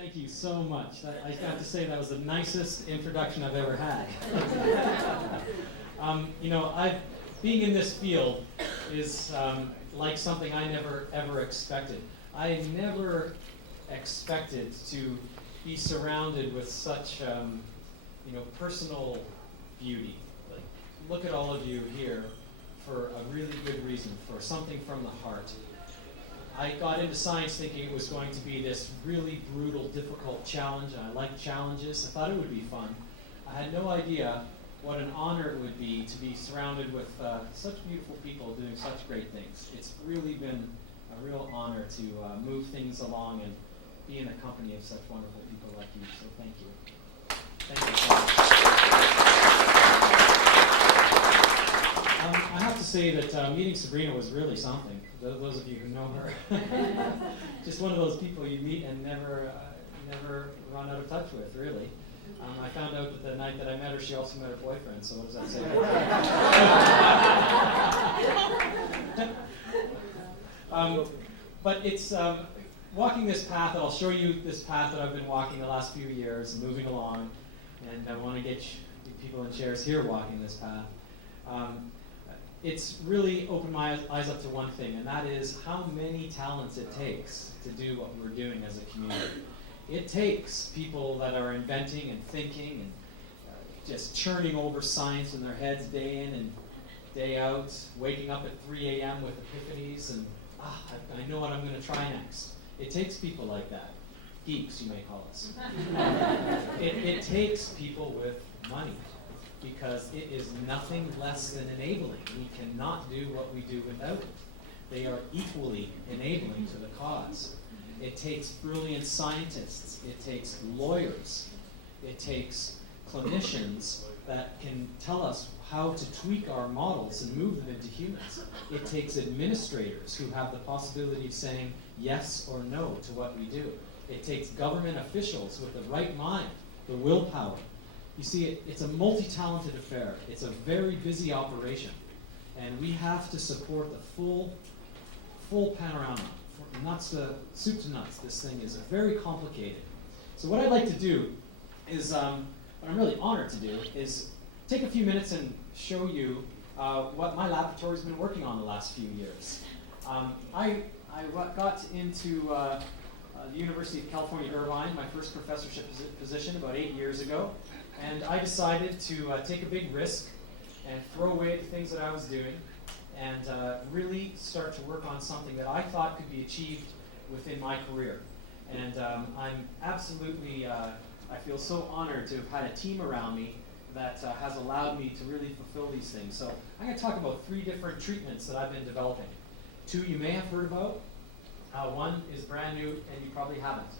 Thank you so much. I have to say that was the nicest introduction I've ever had. Being in this field is like something I never ever expected. I never expected to be surrounded with such personal beauty. Like, look at all of you here for a really good reason, for something from the heart. I got into science thinking it was going to be this really brutal, difficult challenge, and I like challenges. I thought it would be fun. I had no idea what an honor it would be to be surrounded with such beautiful people doing such great things. It's really been a real honor to move things along and be in the company of such wonderful people like you, so thank you. Thank you so much. I have to say that meeting Sabrina was really something. Those of you who know her, just one of those people you meet and never run out of touch with, really. I found out that the night that I met her, she also met her boyfriend, so what does that say? But it's walking this path, and I'll show you this path that I've been walking the last few years, moving along, and I want to get people in chairs here walking this path. It's really opened my eyes up to one thing, and that is how many talents it takes to do what we're doing as a community. It takes people that are inventing and thinking and just churning over science in their heads day in and day out, waking up at 3 a.m. with epiphanies and, I know what I'm going to try next. It takes people like that. Geeks, you may call us. It takes people with money, because it is nothing less than enabling. We cannot do what we do without it. They are equally enabling to the cause. It takes brilliant scientists. It takes lawyers. It takes clinicians that can tell us how to tweak our models and move them into humans. It takes administrators who have the possibility of saying yes or no to what we do. It takes government officials with the right mind, the willpower. You see, it's a multi-talented affair. It's a very busy operation. And we have to support the full panorama, from nuts to soup to nuts. This thing is very complicated. So what I'd like to do is, what I'm really honored to do, is take a few minutes and show you what my laboratory's been working on the last few years. I got into the University of California, Irvine, my first professorship position about 8 years ago. And I decided to take a big risk and throw away the things that I was doing and really start to work on something that I thought could be achieved within my career. And I'm absolutely, I feel so honored to have had a team around me that has allowed me to really fulfill these things. So I'm going to talk about 3 different treatments that I've been developing. 2 you may have heard about. One is brand new and you probably haven't.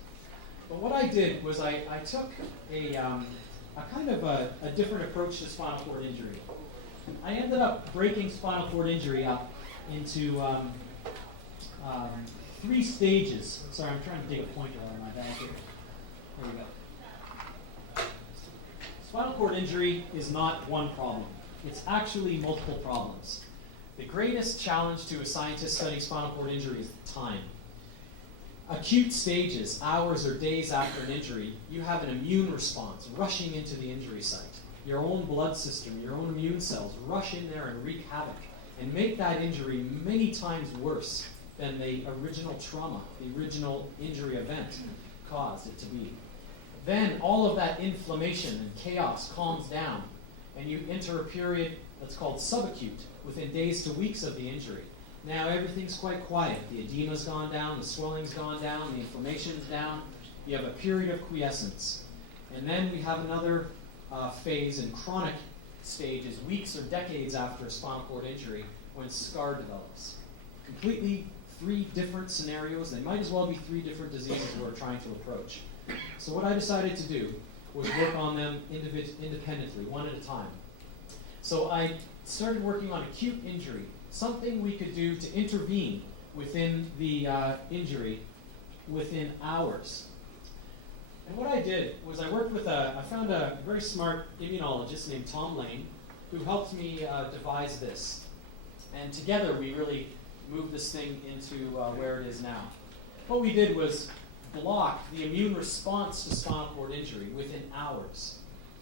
But what I did was I took a kind of a different approach to spinal cord injury. I ended up breaking spinal cord injury up into 3 stages. Sorry, I'm trying to dig a pointer out of my bag here. There we go. Spinal cord injury is not one problem. It's actually multiple problems. The greatest challenge to a scientist studying spinal cord injury is time. Acute stages, hours or days after an injury, you have an immune response rushing into the injury site. Your own blood system, your own immune cells rush in there and wreak havoc and make that injury many times worse than the original trauma, the original injury event caused it to be. Then all of that inflammation and chaos calms down and you enter a period that's called subacute, within days to weeks of the injury. Now everything's quite quiet. The edema's gone down, the swelling's gone down, the inflammation's down. You have a period of quiescence. And then we have another phase in chronic stages, weeks or decades after a spinal cord injury, when scar develops. Completely 3 different scenarios. They might as well be 3 different diseases we're trying to approach. So what I decided to do was work on them independently, one at a time. So I started working on acute injury, something we could do to intervene within the injury within hours. And what I did was I worked with I found a very smart immunologist named Tom Lane, who helped me devise this. And together we really moved this thing into where it is now. What we did was block the immune response to spinal cord injury within hours.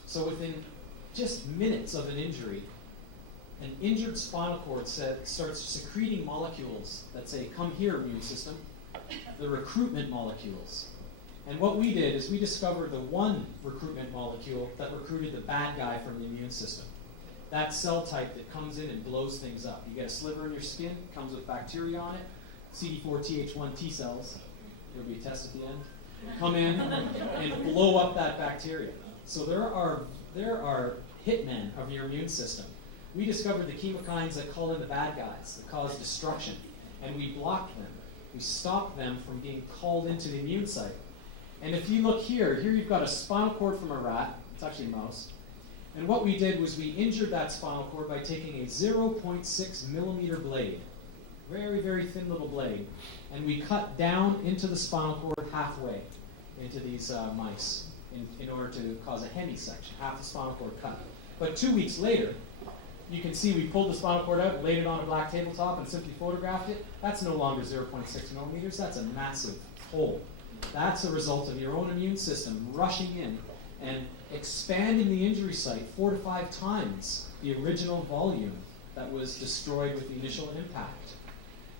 So within just minutes of an injury, an injured spinal cord starts secreting molecules that say, come here, immune system, the recruitment molecules. And what we did is we discovered the one recruitment molecule that recruited the bad guy from the immune system. That cell type that comes in and blows things up. You get a sliver in your skin, comes with bacteria on it, CD4-TH1 T cells, there'll be a test at the end, come in and blow up that bacteria. So there are hitmen of your immune system. We discovered the chemokines that call in the bad guys, that cause destruction, and we blocked them. We stopped them from being called into the immune site. And if you look here you've got a spinal cord from a rat, it's actually a mouse, and what we did was we injured that spinal cord by taking a 0.6 millimeter blade, very, very thin little blade, and we cut down into the spinal cord halfway into these mice in order to cause a hemisection, half the spinal cord cut. But 2 weeks later, you can see we pulled the spinal cord out, laid it on a black tabletop, and simply photographed it. That's no longer 0.6 millimeters, that's a massive hole. That's a result of your own immune system rushing in and expanding the injury site 4 to 5 times the original volume that was destroyed with the initial impact.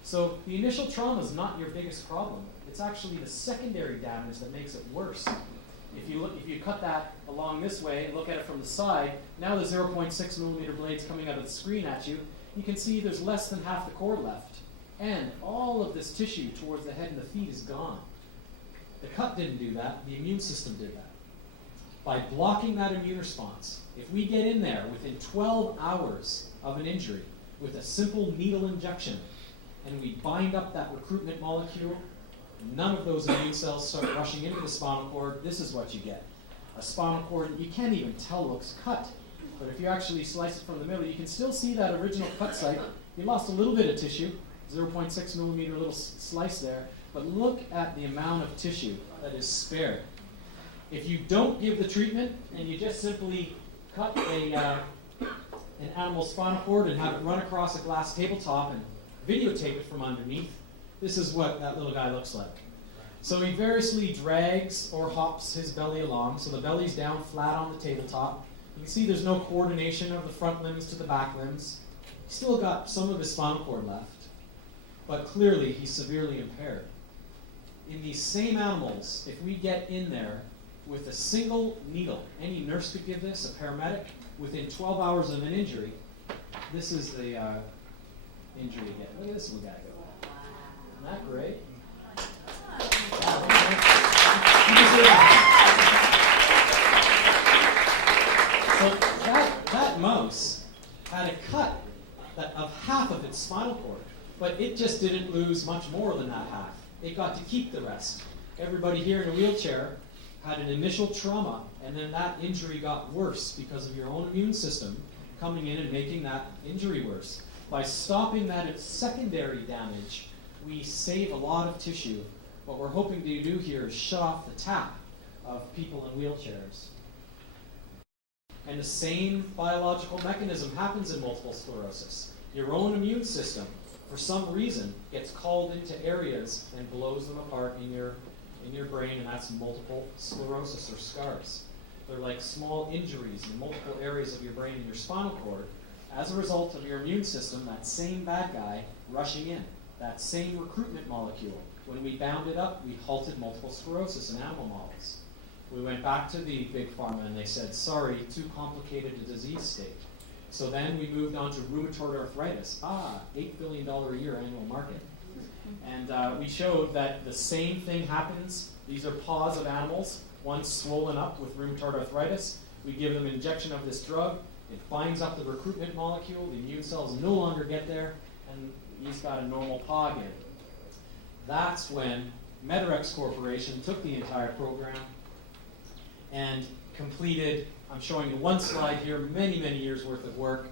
So the initial trauma is not your biggest problem. It's actually the secondary damage that makes it worse. If you cut that along this way and look at it from the side, now the 0.6 millimeter blade's coming out of the screen at you, you can see there's less than half the cord left. And all of this tissue towards the head and the feet is gone. The cut didn't do that, the immune system did that. By blocking that immune response, if we get in there within 12 hours of an injury with a simple needle injection, and we bind up that recruitment molecule, none of those immune cells start rushing into the spinal cord, this is what you get. A spinal cord you can't even tell looks cut, but if you actually slice it from the middle, you can still see that original cut site. You lost a little bit of tissue, 0.6 millimeter little slice there, but look at the amount of tissue that is spared. If you don't give the treatment and you just simply cut an animal's spinal cord and have it run across a glass tabletop and videotape it from underneath, this is what that little guy looks like. So he variously drags or hops his belly along, so the belly's down flat on the tabletop. You can see there's no coordination of the front limbs to the back limbs. He's still got some of his spinal cord left, but clearly he's severely impaired. In these same animals, if we get in there with a single needle, any nurse could give this, a paramedic, within 12 hours of an injury, this is the injury again. Look at this little guy go. Isn't that great? So that mouse had a cut of half of its spinal cord, but it just didn't lose much more than that half. It got to keep the rest. Everybody here in a wheelchair had an initial trauma, and then that injury got worse because of your own immune system coming in and making that injury worse. By stopping that secondary damage, we save a lot of tissue. What we're hoping to do here is shut off the tap of people in wheelchairs. And the same biological mechanism happens in multiple sclerosis. Your own immune system, for some reason, gets called into areas and blows them apart in your brain, and that's multiple sclerosis or scars. They're like small injuries in multiple areas of your brain and your spinal cord as a result of your immune system, that same bad guy rushing in, that same recruitment molecule. When we bound it up, we halted multiple sclerosis in animal models. We went back to the big pharma and they said, sorry, too complicated a disease state. So then we moved on to rheumatoid arthritis. $8 billion a year annual market. And we showed that the same thing happens. These are paws of animals, one swollen up with rheumatoid arthritis. We give them an injection of this drug. It binds up the recruitment molecule. The immune cells no longer get there, and he's got a normal paw again. That's when Medarex Corporation took the entire program and completed, I'm showing you one slide here, many, many years worth of work,